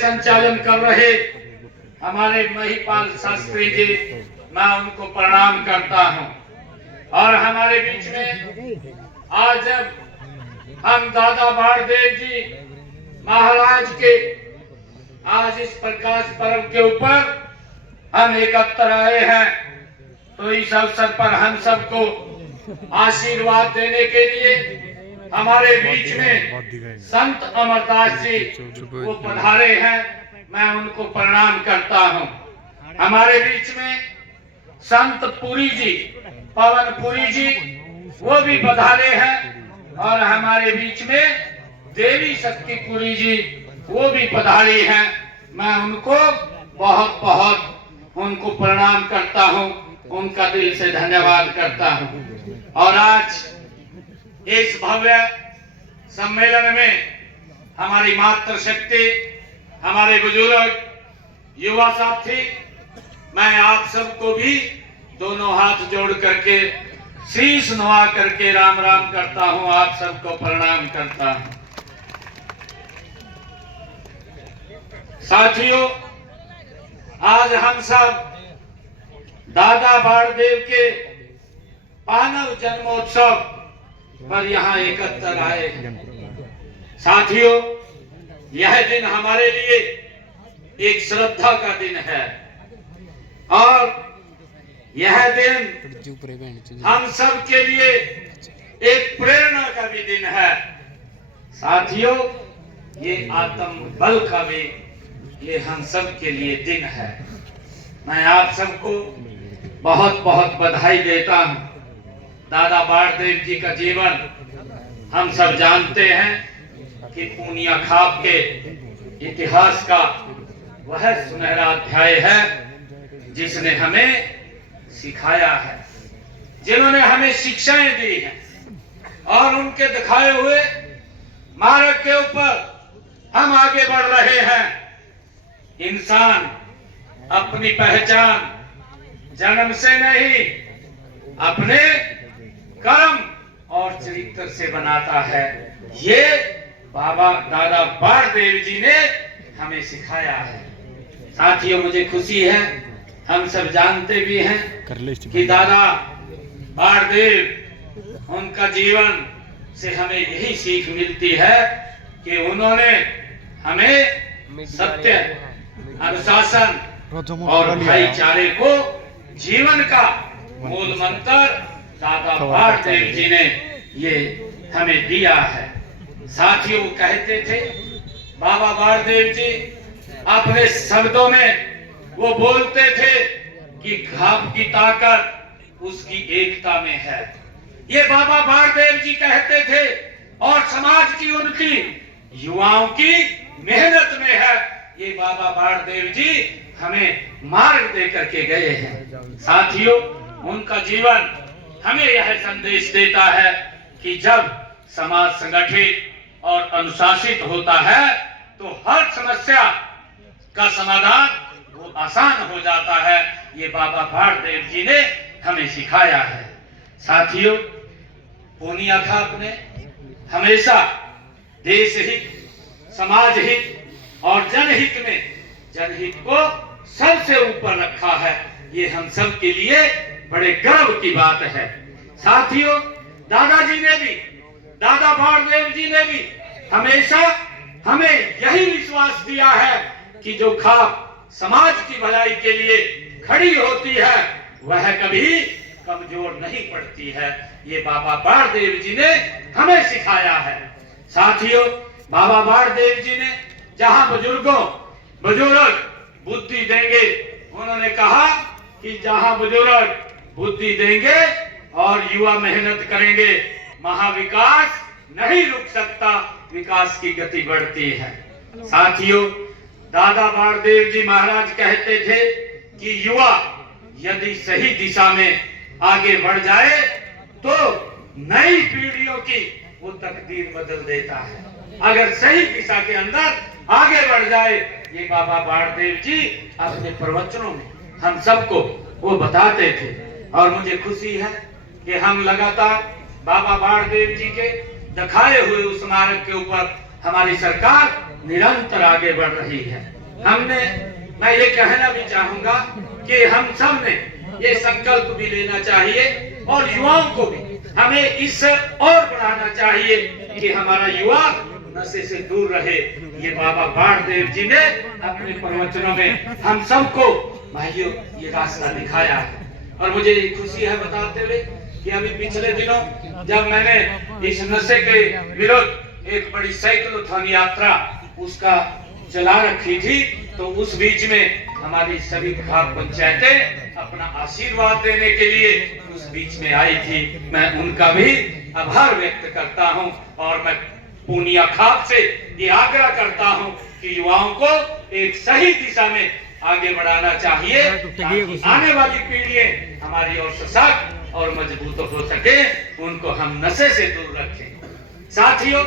संचालन कर रहे हमारे महिपाल शास्त्री जी, मैं उनको प्रणाम करता हूं। और हमारे बीच में आज हम दादा बाणदेव जी महाराज के आज इस प्रकाश पर्व के ऊपर हम एकत्र आए हैं, तो इस अवसर पर हम सबको आशीर्वाद देने के लिए हमारे बीच में संत अमरदास जी वो पधारे हैं, मैं उनको प्रणाम करता हूं। हमारे बीच में संत पुरी जी, पवन पुरी जी, वो भी पधारे हैं। और हमारे बीच में देवी शक्ति पुरी जी, वो भी पधारी हैं, मैं उनको बहुत बहुत उनको प्रणाम करता हूं, उनका दिल से धन्यवाद करता हूं। और आज इस भव्य सम्मेलन में हमारी मातृशक्ति, हमारे बुजुर्ग, युवा साथी, मैं आप सबको भी दोनों हाथ जोड़ करके शीश नवा करके राम राम करता हूं, आप सबको प्रणाम करता हूं। साथियों, आज हम सब दादा बाणदेव के पानव जन्मोत्सव पर यहाँ एकत्र आए। साथियों, यह दिन हमारे लिए एक श्रद्धा का दिन है और यह दिन हम सब के लिए एक प्रेरणा का भी दिन है। साथियों, ये आत्म बल का भी ये हम सब के लिए दिन है। मैं आप सबको बहुत बहुत बधाई देता हूं। दादा बाणदेव जी का जीवन हम सब जानते हैं कि पूनिया खाप के इतिहास का वह सुनहरा अध्याय है जिसने हमें सिखाया है, जिन्होंने हमें शिक्षाएं दी हैं और उनके दिखाए हुए मार्ग के ऊपर हम आगे बढ़ रहे हैं। इंसान अपनी पहचान जन्म से नहीं, अपने कर्म और चरित्र से बनाता है। ये बाबा दादा बाणदेव जी ने हमें सिखाया है। साथियों, मुझे खुशी है, हम सब जानते भी हैं कि दादा बाणदेव, उनका जीवन से हमें यही सीख मिलती है कि उन्होंने हमें सत्य, अनुशासन और भाईचारे को जीवन का मूल मंत्र दादा बाणदेव जी ने ये हमें दिया है। साथियों, कहते थे बाबा बाणदेव जी अपने शब्दों में वो बोलते थे कि खाप की ताकत उसकी एकता में है। ये बाबा बाणदेव जी कहते थे और समाज की उनकी युवाओं की मेहनत में है। ये बाबा बाणदेव जी हमें मार्ग दे करके गए हैं। साथियों, उनका जीवन हमें यह संदेश देता है कि जब समाज संगठित और अनुशासित होता है तो हर समस्या का समाधान वो आसान हो जाता है। ये बाबा बाणदेव जी ने हमें सिखाया है। साथियों, पूनिया खाप ने हमेशा देश हित, समाज हित और जनहित में जनहित को सबसे ऊपर रखा है। ये हम सब के लिए बड़े गर्व की बात है। साथियों, दादाजी ने भी, दादा बाणदेव जी ने भी हमेशा हमें यही विश्वास दिया है कि जो खाप समाज की भलाई के लिए खड़ी होती है वह कभी कमजोर नहीं पड़ती है। ये बाबा बाणदेव जी ने हमें सिखाया है। साथियों, बाबा बाणदेव जी ने जहां बुजुर्ग बुद्धि देंगे, उन्होंने कहा कि जहां बुजुर्ग बुद्धि देंगे और युवा मेहनत करेंगे, महाविकास नहीं रुक सकता, विकास की गति बढ़ती है। साथियों, दादा बाणदेव जी महाराज कहते थे कि युवा यदि सही दिशा में आगे बढ़ जाए तो नई पीढ़ियों की वो तकदीर बदल देता है। अगर सही दिशा के अंदर आगे बढ़ जाए, ये बाबा बाणदेव जी अपने प्रवचनों में हम सबको वो बताते थे। और मुझे खुशी है कि हम लगातार बाबा बाणदेव जी के दिखाए हुए उस मार्ग के ऊपर हमारी सरकार निरंतर आगे बढ़ रही है। मैं ये कहना भी चाहूंगा कि हम सब ने ये संकल्प भी लेना चाहिए और युवाओं को भी हमें इससे और बढ़ाना चाहिए कि हमारा युवा नशे से दूर रहे। ये बाबा बाणदेव जी ने अपने प्रवचनों में हम सबको भाइयों ये रास्ता दिखाया है। और मुझे खुशी है बताते हुए कि अभी पिछले दिनों जब मैंने इस नशे के विरुद्ध एक बड़ी साइक्लोथॉन यात्रा उसका चला रखी थी, तो उस बीच में हमारी सभी खाप पंचायतें अपना आशीर्वाद देने के लिए उस बीच में आई थी। मैं उनका भी आभार व्यक्त करता हूं और मैं पूर्णिया खाप से ये आग्रह करता हूं कि युवाओं को एक सही दिशा में आगे बढ़ाना चाहिए ताकि आने वाली पीढ़ियां हमारी और सशक्त और मजबूत हो सके, उनको हम नशे से दूर रखें। साथियों,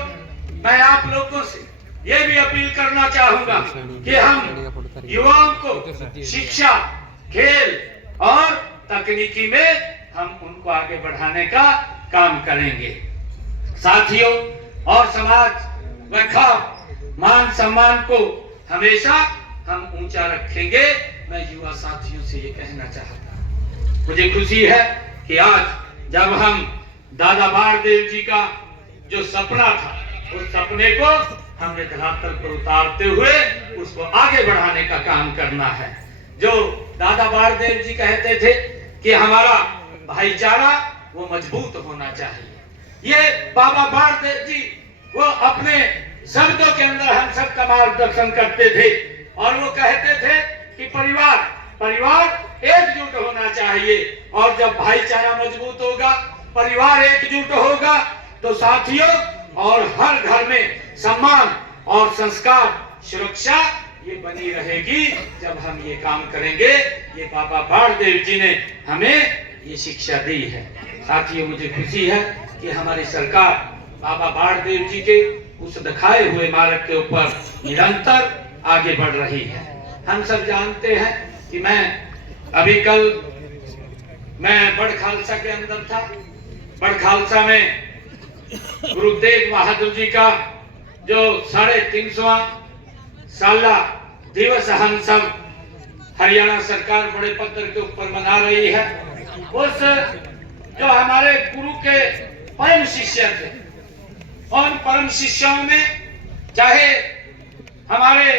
मैं आप लोगों से ये भी अपील करना चाहूंगा कि हम युवाओं को शिक्षा, खेल और तकनीकी में हम उनको आगे बढ़ाने का काम करेंगे। साथियों, और समाज व खाप मान सम्मान को हमेशा हम ऊंचा रखेंगे। मैं युवा साथियों से ये कहना चाहता हूं, मुझे खुशी है कि आज जब हम दादा बाणदेव जी का जो सपना था उस सपने को हमने धरातल पर उतारते हुए उसको आगे बढ़ाने का काम करना है। जो दादा बाणदेव जी कहते थे कि हमारा भाईचारा वो मजबूत होना चाहिए, ये बाबा बाणदेव जी वो अपने शब्दों के अंदर हम सबका मार्गदर्शन करते थे और वो कहते थे कि परिवार एकजुट होना चाहिए और जब भाईचारा मजबूत होगा, परिवार एकजुट होगा, तो साथियों और हर घर में सम्मान और संस्कार, सुरक्षा ये बनी रहेगी जब हम ये काम करेंगे। ये बाबा बाणदेव जी ने हमें ये शिक्षा दी है। साथियों, मुझे खुशी है कि हमारी सरकार बाबा बाणदेव जी के उस दिखाए हुए मार्ग के ऊपर निरंतर आगे बढ़ रही है। हम सब जानते हैं कि अभी कल मैं बड़ खालसा के अंदर था। बड़ खालसा में गुरु तेग बहादुर जी का जो 350वां साला दिवस हम सब हरियाणा सरकार बड़े पत्थर के ऊपर मना रही है। उस जो हमारे गुरु के परम शिष्य थे और परम शिष्यों में चाहे हमारे